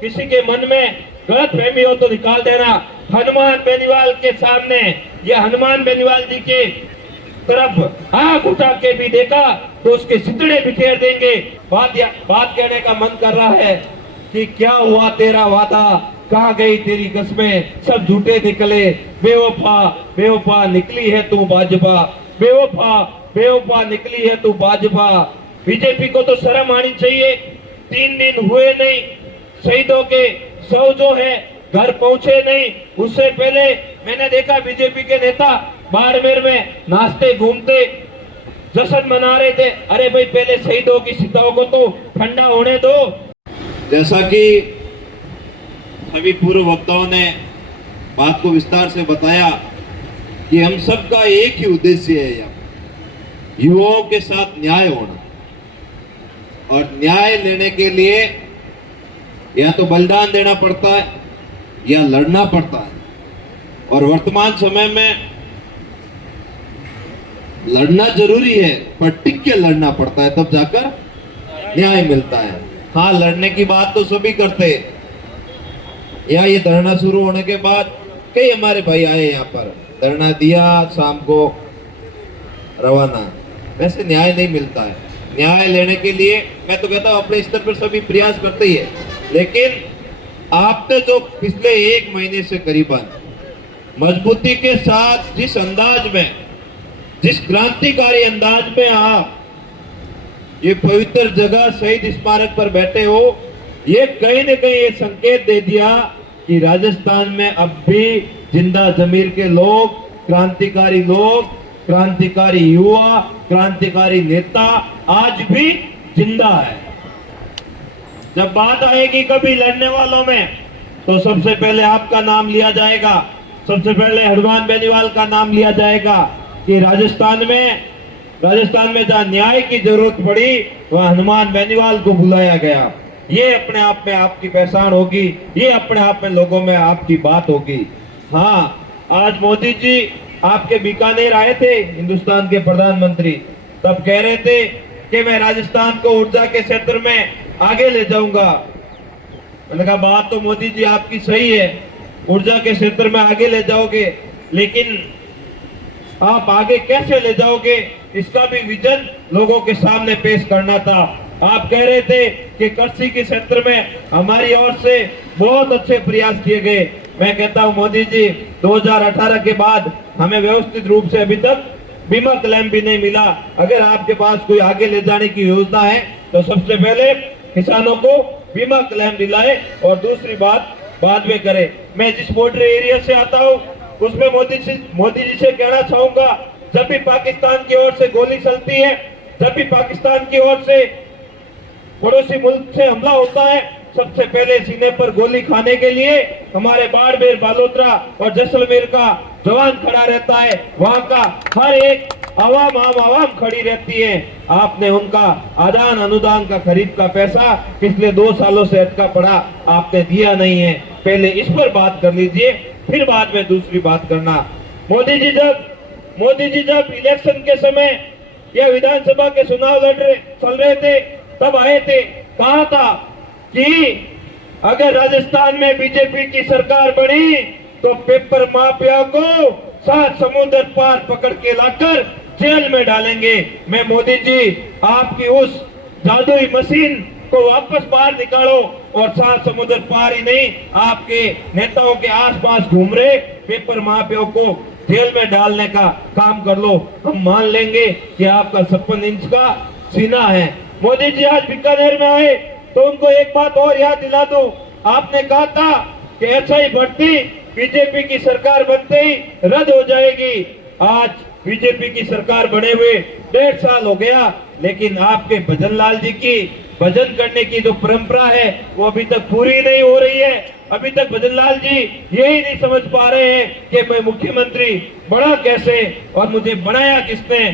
किसी के मन में गलत फहमी हो तो निकाल देना। हनुमान बेनीवाल के सामने या हनुमान बेनीवाल जी के तरफ आंख उठा के भी देखा तो उसके सितड़े बिखेर देंगे। बात कहने का मन कर रहा है कि क्या हुआ तेरा वादा, कहाँ गई तेरी कस्में, सब झूठे निकले। बेवफा बेवफा निकली है तू बाजबा, बेवफा बेवफा निकली है तू बाजबा। बीजेपी को तो शर्म आनी चाहिए। 3 दिन हुए नहीं, शहीदों के 100 जो है घर पहुंचे नहीं। उससे पहले मैंने देखा बीजेपी के नेता बाड़मेर में नाचते घूमते जश्न मना रहे थे। अरे भाई पहले शहीदों की चिताओं को तो ठंडा होने दो। जैसा कि सभी पूर्व वक्ताओं ने बात को विस्तार से बताया कि हम सबका एक ही उद्देश्य है, युवाओं के साथ न्याय होना, और न्याय लेने के लिए या तो बलिदान देना पड़ता है या लड़ना पड़ता है। और वर्तमान समय में लड़ना जरूरी है, पर टिक के लड़ना पड़ता है, तब जाकर न्याय मिलता है। हाँ, लड़ने की बात तो सभी करते, या ये धरना शुरू होने के बाद कई हमारे भाई आए यहाँ पर, धरना दिया, शाम को रवाना। वैसे न्याय नहीं मिलता है। न्याय लेने के लिए मैं तो कहता हूँ अपने स्तर पर सभी प्रयास करते ही है, लेकिन आपने जो पिछले 1 महीने से करीबन मजबूती के साथ जिस अंदाज में, जिस क्रांतिकारी अंदाज में आप ये पवित्र जगह शहीद स्मारक पर बैठे हो, ये कहीं न कहीं ये संकेत दे दिया कि राजस्थान में अब भी जिंदा जमीर के लोग, क्रांतिकारी लोग, क्रांतिकारी युवा, क्रांतिकारी नेता आज भी जिंदा है। जब बात आएगी कभी लड़ने वालों में तो सबसे पहले आपका नाम लिया जाएगा, सबसे पहले हनुमान बेनीवाल का नाम लिया जाएगा कि राजस्थान में जहां न्याय की जरूरत पड़ी वहां हनुमान बेनीवाल को बुलाया गया। ये अपने आप में आपकी पहचान होगी, ये अपने आप में लोगों में आपकी बात होगी। हाँ, आज मोदी जी आपके बीकानेर आए थे, हिंदुस्तान के प्रधानमंत्री, तब कह रहे थे कि मैं राजस्थान को ऊर्जा के क्षेत्र में आगे ले जाऊंगा। मैंने कहा बात तो मोदी जी आपकी सही है, ऊर्जा के क्षेत्र में आगे ले जाओगे, लेकिन आप आगे कैसे ले जाओगे इसका भी विजन लोगों के सामने पेश करना था। आप कह रहे थे कि कृषि के क्षेत्र में हमारी ओर से बहुत अच्छे प्रयास किए गए। मैं कहता हूं मोदी जी, 2018 के बाद हमें व्यवस्थित रूप से अभी तक बीमा क्लेम भी नहीं मिला। अगर आपके पास कोई आगे ले जाने की योजना है तो सबसे पहले किसानों को बीमा क्लेम दिलाए और दूसरी बात बाद में करें। मैं जिस बॉर्डर एरिया से आता हूँ उसमें मोदी जी से कहना चाहूंगा, जब भी पाकिस्तान की ओर से गोली चलती है, जब भी पाकिस्तान की ओर से पड़ोसी मुल्क से हमला होता है, सबसे पहले सीने पर गोली खाने के लिए हमारे बाड़मेर, बालोतरा और जैसलमेर का जवान खड़ा रहता है। वहां का हर एक आवाम खड़ी रहती है। आपने उनका आदान अनुदान का खरीद का पैसा पिछले 2 सालों से अटका पड़ा, आपने दिया नहीं है। पहले इस पर बात कर लीजिए, फिर बाद में दूसरी बात करना। मोदी जी जब इलेक्शन के समय या विधानसभा के चुनाव चल रहे थे तब आए थे, कहा था कि अगर राजस्थान में बीजेपी की सरकार बनी तो पेपर माफिया को 7 समुद्र पार पकड़ के लाकर जेल में डालेंगे। मैं मोदी जी आपकी उस जादुई मशीन को वापस बाहर निकालो और 7 समुद्र पार ही नहीं, आपके नेताओं के आसपास घूम रहे पेपर माफिया को जेल में डालने का काम कर लो। हम मान लेंगे कि आपका 56 इंच का सीना है। मोदी जी आज बीकानेर में आए तो उनको एक बात और याद दिला दो। आपने कहा था कि एसआई भर्ती बीजेपी की सरकार बनते ही रद्द हो जाएगी। आज बीजेपी की सरकार बने हुए 1.5 साल हो गया, लेकिन आपके भजन लाल जी की भजन करने की जो परंपरा है वो अभी तक पूरी नहीं हो रही है। अभी तक भजन लाल जी यही नहीं समझ पा रहे हैं कि मैं मुख्यमंत्री बना कैसे और मुझे बनाया किसने।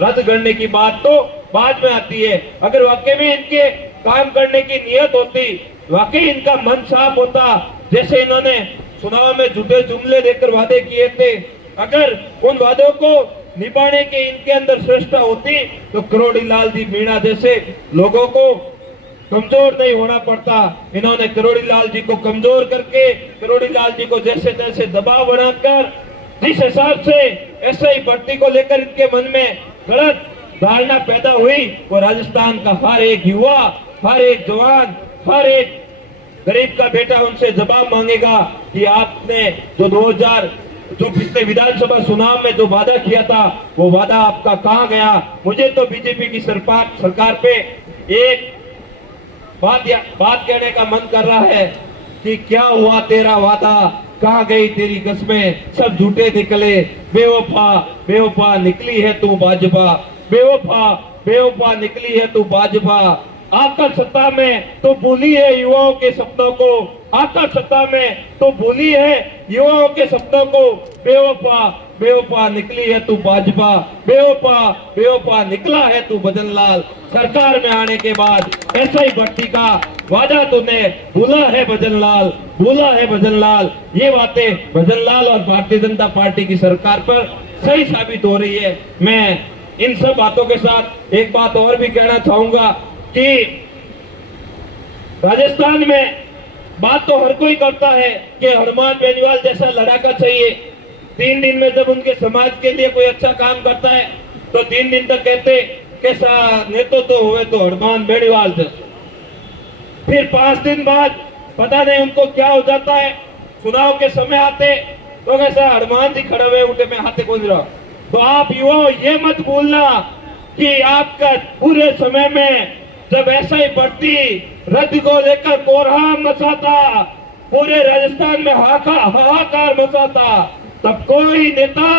रद्द करने की बात तो बाद में आती है। अगर वाकई में इनके काम करने की नियत होती, वाकई इनका मन साफ होता, जैसे इन्होंने चुनाव में झूठे जुमले देकर वादे किए थे, अगर उन वादों को निभाने के इनके अंदर श्रेष्ठता होती तो करोड़ी लाल जी मीणा जैसे लोगों को कमजोर नहीं होना पड़ता। इन्होंने करोड़ी लाल जी को कमजोर करके, करोड़ी लाल जी को जैसे तैसे दबाव बनाकर, जिस हिसाब से एसआई भर्ती को लेकर इनके मन में गलत धारणा पैदा हुई, वो राजस्थान का हर एक युवा, हर एक जवान, हर एक गरीब का बेटा उनसे जवाब मांगेगा कि आपने जो पिछले विधानसभा चुनाव में जो वादा किया था, वो वादा आपका कहां गया। मुझे तो बीजेपी की सरकार पे एक बात कहने का मन कर रहा है कि क्या हुआ तेरा वादा, कहां गई तेरी कस्में, सब झूठे निकले, बेवफा बेवफा निकली है तू भाजपा, बेवफा बेवफा निकली है तू भाजपा। आकर सत्ता में तो भूली है युवाओं के सपनों को, आकर सत्ता में तो भूली है युवाओं के सपनों को, बेवफा बेवफा निकली है तू भाजपा, बेवफा बेवफा निकला है तू भजन लाल। सरकार में आने के बाद एसआई भर्ती का वादा तूने भूला है भजन लाल, भूला है भजन लाल। ये बातें भजन लाल और भारतीय जनता पार्टी की सरकार पर सही साबित हो रही है। मैं इन सब बातों के साथ एक बात और भी कहना चाहूंगा कि राजस्थान में बात तो हर कोई करता है कि हनुमान बेनीवाल जैसा लड़ाका चाहिए। 3 दिन में जब उनके समाज के लिए कोई अच्छा काम करता है तो 3 दिन तक कहते कैसा नेतृत्व तो हुए तो हनुमान बेनीवाल जैसे। फिर 5 दिन बाद पता नहीं उनको क्या हो जाता है, चुनाव के समय आते तो कैसा हनुमान जी खड़े हुए उठे में हाथे कूद रहा। तो आप युवाओं ये मत भूलना कि आपका पूरे समय में जब ऐसा ही भर्ती रद्द को लेकर कोहराम मचा था, पूरे राजस्थान में हाहाकार मचा था, तब कोई नेता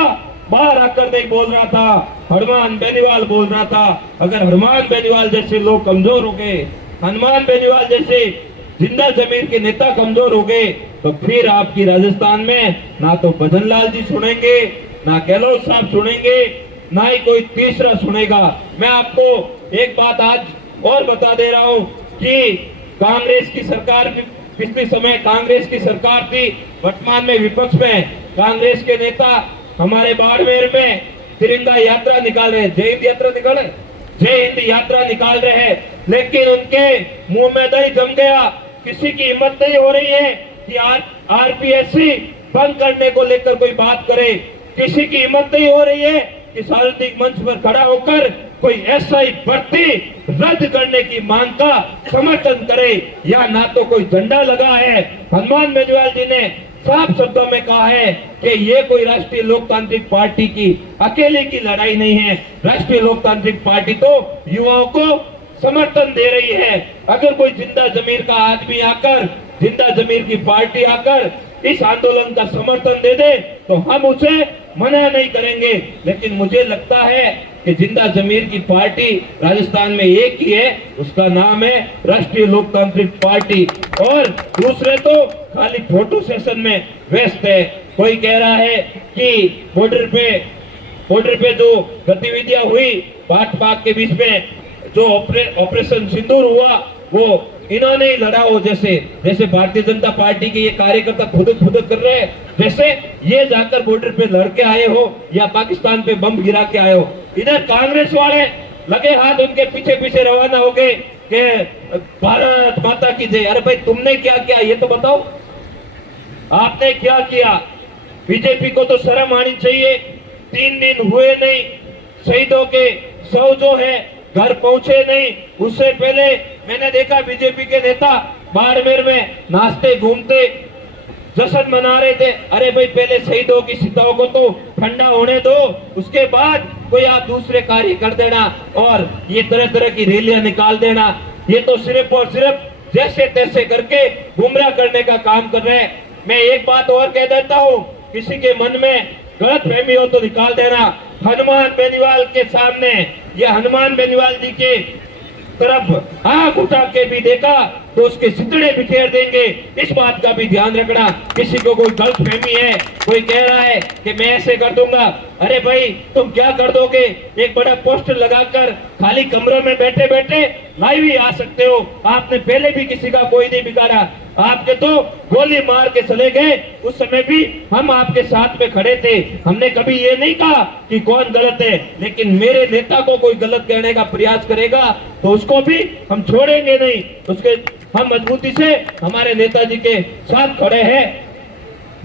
बाहर आकर नहीं बोल रहा था, हनुमान बेनीवाल बोल रहा था। अगर हनुमान बेनीवाल जैसे लोग कमजोर हो गए, हनुमान बेनीवाल जैसे जिंदा जमीर के नेता कमजोर हो गए, तो फिर आपकी राजस्थान में ना तो भजन लाल जी सुनेंगे, ना गहलोत साहब सुनेंगे, ना ही कोई तीसरा सुनेगा। मैं आपको एक बात आज और बता दे रहा हूं कि कांग्रेस की सरकार पिछले समय कांग्रेस की सरकार थी, वर्तमान में विपक्ष में कांग्रेस के नेता हमारे बाड़मेर में तिरंगा यात्रा निकाल रहे, जय हिंद यात्रा निकाले, जय हिंद यात्रा निकाल रहे हैं, लेकिन उनके मुंह में दही जम गया। किसी की हिम्मत नहीं हो रही है कि आरपीएससी बंद करने को लेकर कोई बात करे, किसी की हिम्मत नहीं हो रही है कि सार्वजनिक मंच पर खड़ा होकर कोई एसआई भर्ती रद्द करने की मांग का समर्थन करे, या ना तो कोई झंडा लगा है। हनुमान बेनीवाल जी ने साफ शब्दों में कहा है कि ये कोई राष्ट्रीय लोकतांत्रिक पार्टी की अकेले की लड़ाई नहीं है, राष्ट्रीय लोकतांत्रिक पार्टी तो युवाओं को समर्थन दे रही है। अगर कोई जिंदा जमीर का आदमी आकर, जिंदा जमीर की पार्टी आकर इस आंदोलन का समर्थन दे दे तो हम उसे मना नहीं करेंगे, लेकिन मुझे लगता है कि जिंदा जमीर की पार्टी राजस्थान में एक ही है, उसका नाम है राष्ट्रीय लोकतांत्रिक पार्टी, और दूसरे तो खाली फोटो सेशन में व्यस्त है। कोई कह रहा है कि बॉर्डर पे जो गतिविधियां हुई पाक के बीच में, जो ऑपरेशन सिंदूर हुआ, वो इन्होंने ही लड़ा हो, जैसे भारतीय जनता पार्टी के ये कार्यकर्ता खुद कर रहे हैं, जैसे ये जाकर बॉर्डर पे लड़के आए हो या पाकिस्तान पे बम गिरा के आए हो। इधर कांग्रेस वाले लगे हाथ उनके पीछे पीछे रवाना हो गए कि भारत माता की जय। अरे भाई तुमने क्या किया ये तो बताओ, आपने क्या किया? बीजेपी को तो शर्म आनी चाहिए। 3 दिन हुए नहीं, शहीदों के शव जो है घर पहुंचे नहीं, उससे पहले मैंने देखा बीजेपी के नेता बाड़मेर में नाचते घूमते जश्न मना रहे थे। अरे भाई पहले शहीदों की चिताओं को तो ठंडा होने दो, उसके बाद कोई आप दूसरे कार्य कर देना, और ये तरह तरह की रैलियां निकाल देना, ये तो सिर्फ और सिर्फ जैसे तैसे करके गुमराह करने का काम कर रहे हैं। मैं एक बात और कह देता हूँ, किसी के मन में गलत फहमी हो तो निकाल देना। हनुमान बेनीवाल के सामने या हनुमान बेनीवाल जी के तरफ आंख उठा के भी देखा तो उसके सितड़े बिखेर देंगे। इस बात का भी ध्यान रखना। किसी को कोई गलतफहमी है, कोई कह रहा है कि मैं ऐसे कर दूंगा, अरे भाई तुम क्या कर दोगे? एक बड़ा पोस्टर लगाकर खाली कमरों में बैठे बैठे लाइव ही आ सकते हो। आपने पहले भी किसी का कोई नहीं बिगाड़ा, आपके तो गोली मार के चले गए। उस समय भी हम आपके साथ में खड़े थे। हमने कभी ये नहीं कहा कि कौन गलत है, लेकिन मेरे नेता को कोई गलत कहने का प्रयास करेगा तो उसको भी हम छोड़ेंगे नहीं। उसके हम मजबूती से हमारे नेताजी के साथ खड़े हैं।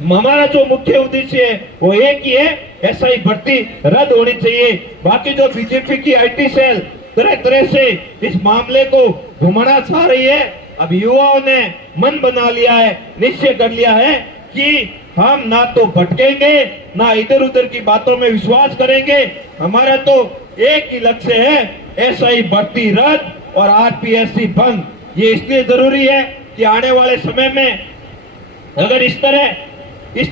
हमारा जो मुख्य उद्देश्य है वो एक ही है, एसआई भर्ती रद्द होनी चाहिए। बाकी जो बीजेपी की आईटी सेल तरह तरह से इस मामले को घुमाना चाह रही है, अब युवाओं ने मन बना लिया है, निश्चय कर लिया है कि हम ना तो भटकेंगे ना इधर उधर की बातों में विश्वास करेंगे। हमारा तो एक ही लक्ष्य है, एसआई भर्ती रद्द और आरपीएससी बंद। ये इसलिए जरूरी है कि आने वाले समय में अगर इस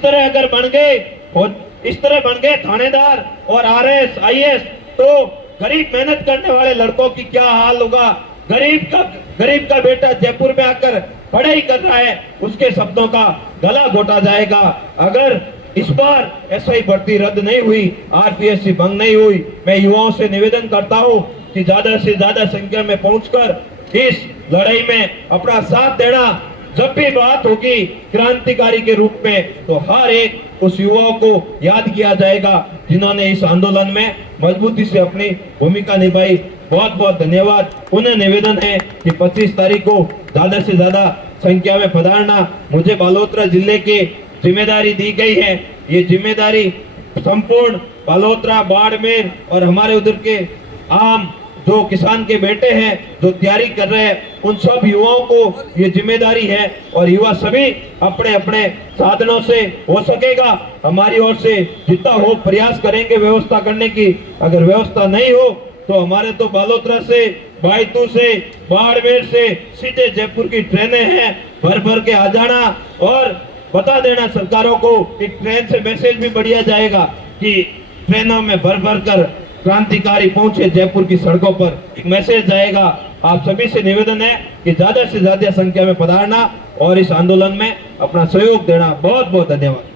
तरह अगर बन गए और इस तरह बन गए थानेदार और आरएस आईएएस, तो गरीब मेहनत करने वाले लड़कों की क्या हाल होगा? गरीब का बेटा जयपुर में आकर पढ़ाई कर रहा है, उसके शब्दों का गला घोटा जाएगा। अगर इस बार एसआई भर्ती रद्द नहीं हुई, आरपीएससी भंग नहीं हुई, मैं युवाओं से निवेदन करता हूं कि ज्यादा से ज्यादा संख्या में पहुंचकर इस लड़ाई में अपना साथ देना। जब भी बात होगी क्रांतिकारी के रूप में, तो हर एक उस युवाओं को याद किया जाएगा जिन्होंने इस आंदोलन में मजबूती से अपनी भूमिका निभाई। बहुत बहुत धन्यवाद। पुनः निवेदन है कि 25 तारीख को ज्यादा से ज्यादा संख्या में पधारना। मुझे बालोतरा जिले के जिम्मेदारी दी गई है। ये जिम्मेदारी संपूर्ण बालोतरा, बाड़मेर और हमारे उधर के आम जो किसान के बेटे हैं जो तैयारी कर रहे हैं, उन सब युवाओं को ये जिम्मेदारी है। और युवा सभी अपने अपने साधनों से हो सकेगा हमारी ओर से जितना हो प्रयास करेंगे व्यवस्था करने की। अगर व्यवस्था नहीं हो तो हमारे तो बालोतरा से, बायतू से, बाड़मेर से सीधे जयपुर की ट्रेनें हैं, भर भर के आ जाना और बता देना सरकारों को कि ट्रेन से मैसेज भी बढ़िया जाएगा कि ट्रेनों में भर भर कर क्रांतिकारी पहुंचे जयपुर की सड़कों पर, एक मैसेज जाएगा। आप सभी से निवेदन है कि ज्यादा से ज्यादा संख्या में पधारना और इस आंदोलन में अपना सहयोग देना। बहुत बहुत धन्यवाद।